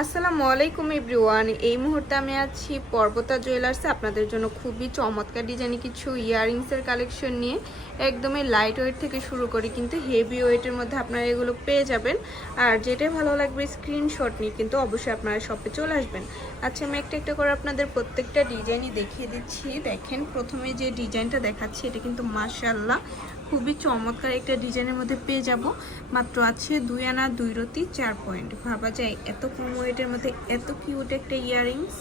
আসসালামু আলাইকুম এভরিওয়ান। এই মুহূর্তে আমি আছি পর্বতা জুয়েলার্সে আপনাদের জন্য খুবই চমৎকার ডিজাইনে কিছু ইয়াররিংসের কালেকশন নিয়ে। একদমই লাইট ওয়েট থেকে শুরু করি কিন্তু হেভি ওয়েটের মধ্যে আপনারা এগুলো পেয়ে যাবেন। আর যেটাই ভালো লাগবে স্ক্রিনশট নিয়ে কিন্তু অবশ্যই আপনারা শপে চলে আসবেন। আচ্ছা, আমি একটা একটা করে আপনাদের প্রত্যেকটা ডিজাইনই দেখিয়ে দিচ্ছি। দেখেন, প্রথমে যে ডিজাইনটা দেখাচ্ছি এটা কিন্তু মাশাআল্লাহ খুবই চমৎকার একটা ডিজাইনের মধ্যে পেয়ে যাব। মাত্র আছে 2 আনা 2 রতি 4 পয়েন্ট। ভাবা যায় এত কম ওয়েটের মধ্যে এত কিউট একটা ইয়াররিংস।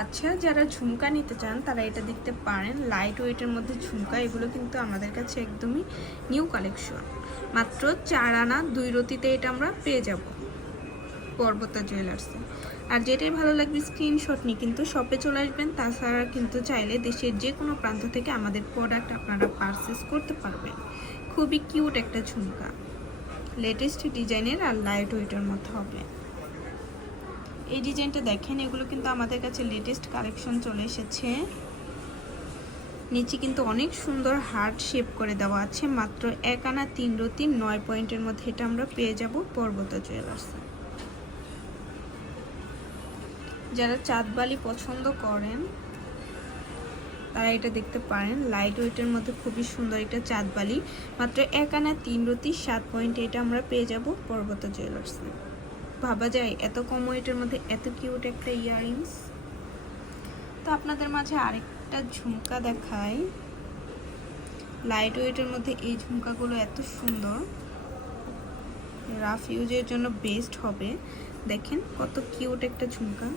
আচ্ছা, যারা ঝুমকা নিতে চান তারা এটা দেখতে পারেন। লাইট ওয়েটের মধ্যে ঝুমকা, এগুলো কিন্তু আমাদের কাছে একদমই নিউ কালেকশন। মাত্র 4 আনা 2 রতিতে এটা আমরা পেয়ে যাব পর্বতা জুয়েলার্সে। আর যেটাই ভালো লাগবে স্ক্রিনশট নিয়ে কিন্তু শপে চলে আসবেন। তাছাড়া কিন্তু চাইলে দেশের যে কোনো প্রান্ত থেকে আমাদের প্রোডাক্ট আপনারা পারচেস করতে পারবেন। খুবই কিউট একটা ঝুমকা, লেটেস্ট ডিজাইনের আর লাইট ওয়েটের মধ্যে হবে। এই ডিজাইনটা দেখেন, এগুলো কিন্তু আমাদের কাছে লেটেস্ট কালেকশন চলে এসেছে। নিচে কিন্তু অনেক সুন্দর হার্ট শেপ করে দেওয়া আছে। মাত্র 1 আনা 3 রতি 9 পয়েন্টের মধ্যে এটা আমরা পেয়ে যাব পর্বতা জুয়েলার্সে। যারা চাঁদবালি পছন্দ করেন তারা এটা দেখতে পারেন। লাইট ওয়েটের মধ্যে খুবই সুন্দর একটা চাঁদবালি। মাত্র 1 আনা 3 রতি 7 পয়েন্টে এটা আমরা পেয়ে যাব পর্বতা জুয়েলার্সে। ভাবা যায় এত কম ওয়েটের মধ্যে এত কিউট একটা ইয়াররিংস। তো আপনাদের মাঝে আরেকটা ঝুমকা দেখাই। লাইট ওয়েটের মধ্যে এই ঝুমকাগুলো এত সুন্দর, রাফ ইউজের জন্য বেস্ট হবে। দেখেন কত কিউট একটা ঝুমকা।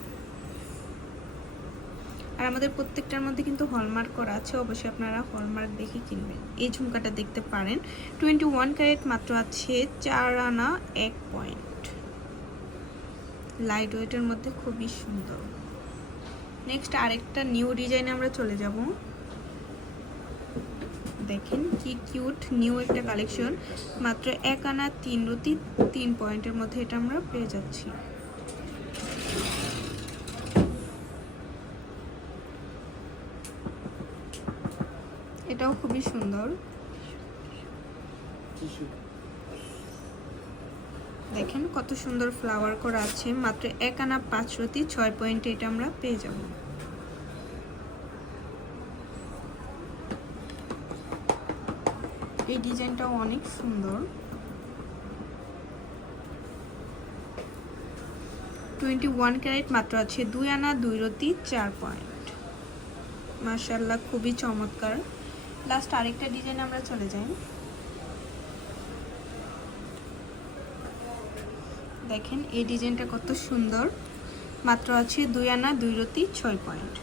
আর আমাদের প্রত্যেকটার মধ্যে কিন্তু হলমার্ক করা আছে, অবশ্যই আপনারা হলমার্ক দেখে কিনবেন। এই ঝুমকাটা দেখতে পারেন 21 ক্যারেট, মাত্র আছে 4 আনা 1 পয়েন্ট। লাইট ওয়েটের মধ্যে খুবই সুন্দর। নেক্সট আরেকটা নিউ ডিজাইনে আমরা চলে যাব। দেখেন কি কিউট নিউ একটা কালেকশন। মাত্র 1 আনা 3 রতি 3 পয়েন্টের মধ্যে এটা আমরা পেয়ে যাচ্ছি। এটাও খুবই সুন্দর। দেখেন কত সুন্দর ফ্লাওয়ার করা আছে। মাত্র 1 আনা 5 রতি 6 পয়েন্টে এটা আমরা পেয়ে যাব। এই ডিজাইনটাও অনেক সুন্দর। 21 ক্যারেট, মাত্র আছে 2 আনা 2 রতি 4 পয়েন্ট। মাশাআল্লাহ খুবই চমৎকার। লাস্ট আরেকটা ডিজাইন আমরা চলে যাই। দেখেন এই ডিজাইনটা কত সুন্দর। মাত্র আছে 2 আনা 2 রতি 6 পয়েন্ট।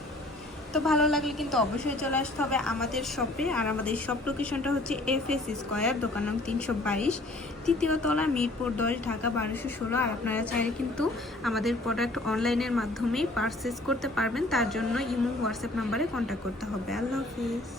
তো ভালো লাগলে কিন্তু অবশ্যই চলে আসতে হবে আমাদের শপে। আর আমাদের শপ লোকেশনটা হচ্ছে FS স্কয়ার, দোকান নং 322, তৃতীয় তলা, মিরপুর 10, ঢাকা 1216। আর আপনারা চাইলে কিন্তু আমাদের প্রোডাক্ট অনলাইনের মাধ্যমেই পারচেস করতে পারবেন। তার জন্য ইমো হোয়াটসঅ্যাপ নাম্বারে কন্ট্যাক্ট করতে হবে। আল্লাহ হাফিজ।